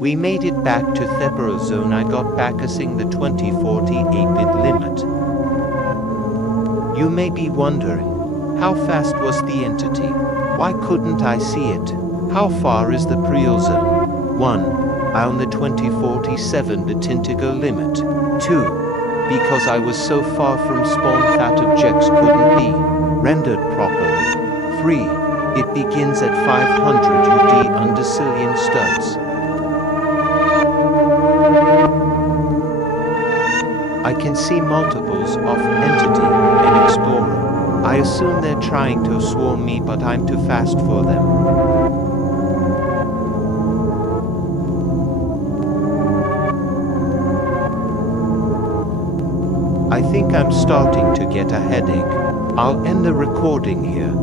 We made it back to Theberozone. I got backasing the 2040 8-bit limit. You may be wondering, how fast was the entity? Why couldn't I see it? How far is the Priel zone? 1. I own the 2047-bit Indigo limit. 2. Because I was so far from spawn that objects couldn't be rendered properly. 3. It begins at 500 UD under Cillian studs. I can see multiples of Entity and Explorer. I assume they're trying to swarm me, but I'm too fast for them. I think I'm starting to get a headache. I'll end the recording here.